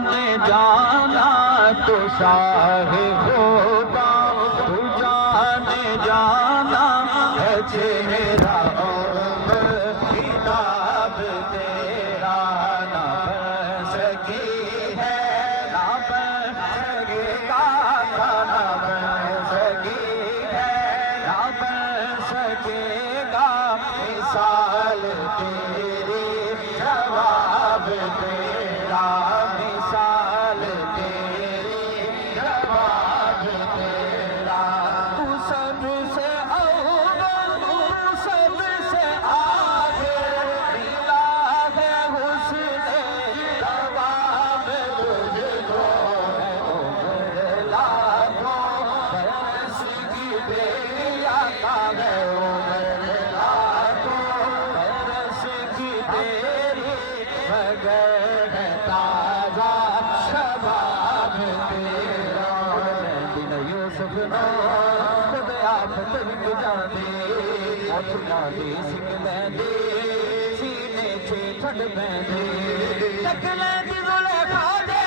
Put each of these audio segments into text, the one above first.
نے جانا تو شاہ خدا، تو جانے جانا ہے چہرہ کتاب تیرا، نہ بن سکی ہے نہ بن سکے گا، نہ بن سکی ہے نہ بن سکے گا، مثال تیری جواب تیرا، مثال تیری جواب تیرا، تو سب سے اول تو سب سے آخر، ملا ہے حسن جواب تجھ کو، ہے عمر لاکھوں برس کی تیری عطا، ہے عمر لاکھوں برس کی تیری، مگر ہے تازہ شباب تیرا، دن یوسف نو خود آپ ترک جاندے، موتیاں دی سکھ لیندے، سینے چے ٹھڈ پیندے، ٹک لیندی زلیخا دے،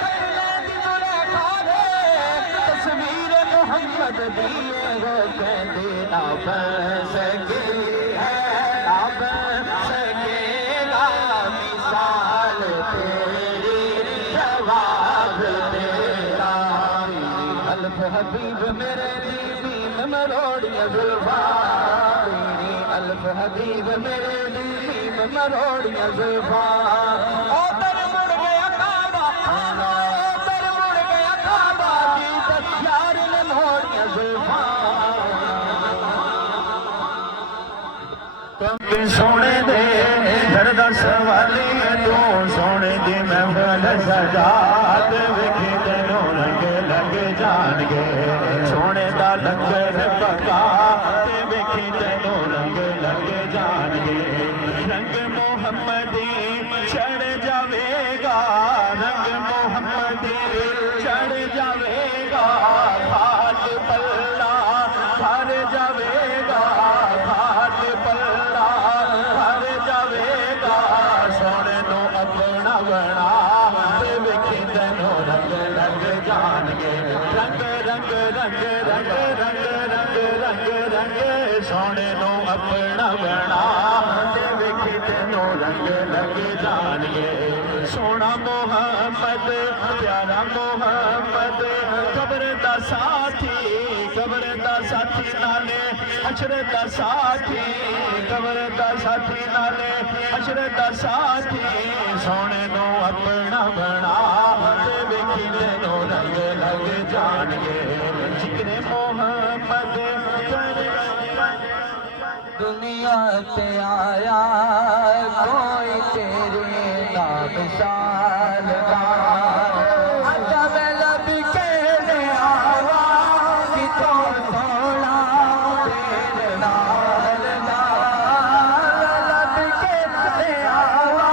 ٹک لیندی زلیخا دے، تصویر محمد دی وہ کہندے، نہ بن سکی ہے نہ بن سکے گا، مثال تیری جواب تیرا، تیری الف حبیب میرے دیوی میں مروڑیاں زلفاں، تیری الف حبیب میرے دیوی میں مروڑیاں زلفاں، او در مڑ گیا کعبہ، او در مڑ گیا کعبہ، کی دستیار نے موڑیاں زلفاں، کیونکہ سونے دے درد سوالی تو سونے دی محفل سجاد، وکھی تینوں رنگ لگ جان گے، سونے دا لنگر پکا تے وکھی تینوں رنگ لگ جان گے، رنگ محمدی چڑھ جاوے گا، رنگ محمدی چڑھ جاوے گا، ہاتھ پلہ بھر جاوے گا، ہاتھ پلہ بھر جاوے گا، سونے نو اپنا بنا تے وکھی تینوں رنگ لگ جان گے، رنگ رنگ رنگ رنگ رنگ رنگ رنگ رنگ، سونے نو اپنا بنا تے وکھی تینوں رنگ لگ جان گے، سونا محمد پیارا محمد، قبر دا ساتھی، قبر دا ساتھی نالے حشر دا ساتھی، قبر دا ساتھی نالے حشر دا ساتھی، سونے نو اپنا بنا تے وکھی تینوں رنگ لگ جان گے، ذکر محمد دنیا تے آیا کوئی تیرے نام مثال دا، عجب لب کہنے آوا کتوں سونا تیرے نال دا، لب کہنے آوا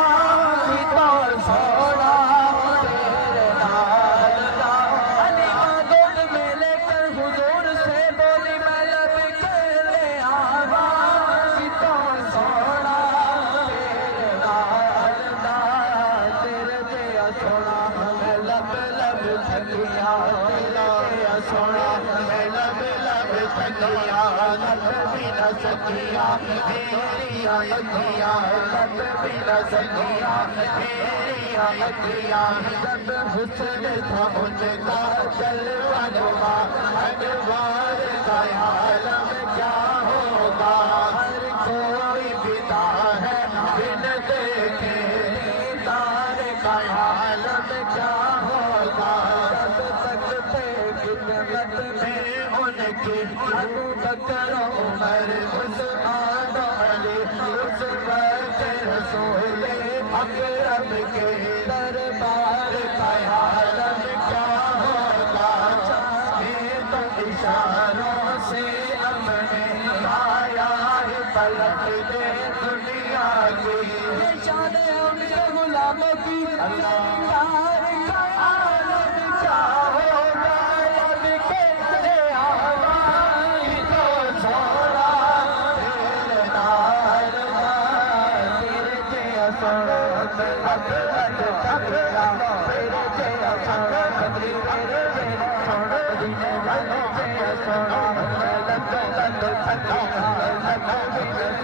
کتوں سونا تیرے نال دا، علیمہ گود میں لے کر حضور سے بولی، میں لب کہنے آوا کتوں سونا تیرے نال دا، تیرے جیا سونا میں لب لب تھکیاں، تیرے جیا سونا میں لب لب تھکیاں، لب بھی نہ سکیاں میریاں اکھیاں، لب بھی نہ سکیاں میریاں اکھیاں، جب حسن تھا ان کا جلوہ نما، انوار کا عالم کیا ہوگا، ہر کوئی فدا ہے بن دیکھے دیدار کا عالم کیا ہوگا، جب تک تھے خدمت میں ان کی ابو بکر عمر عثمان علی، اس وقت رسول اکرم کے دربار کا عالم کیا ہوگا، چاہے تو اشاروں سے اپنے آیا ہے پلٹ دے دنیا کی، یہ شان ہے ان کے غلاموں کی، سرکار کا عالم کیا ہوگا، لب کہنے آوا کتوں سونا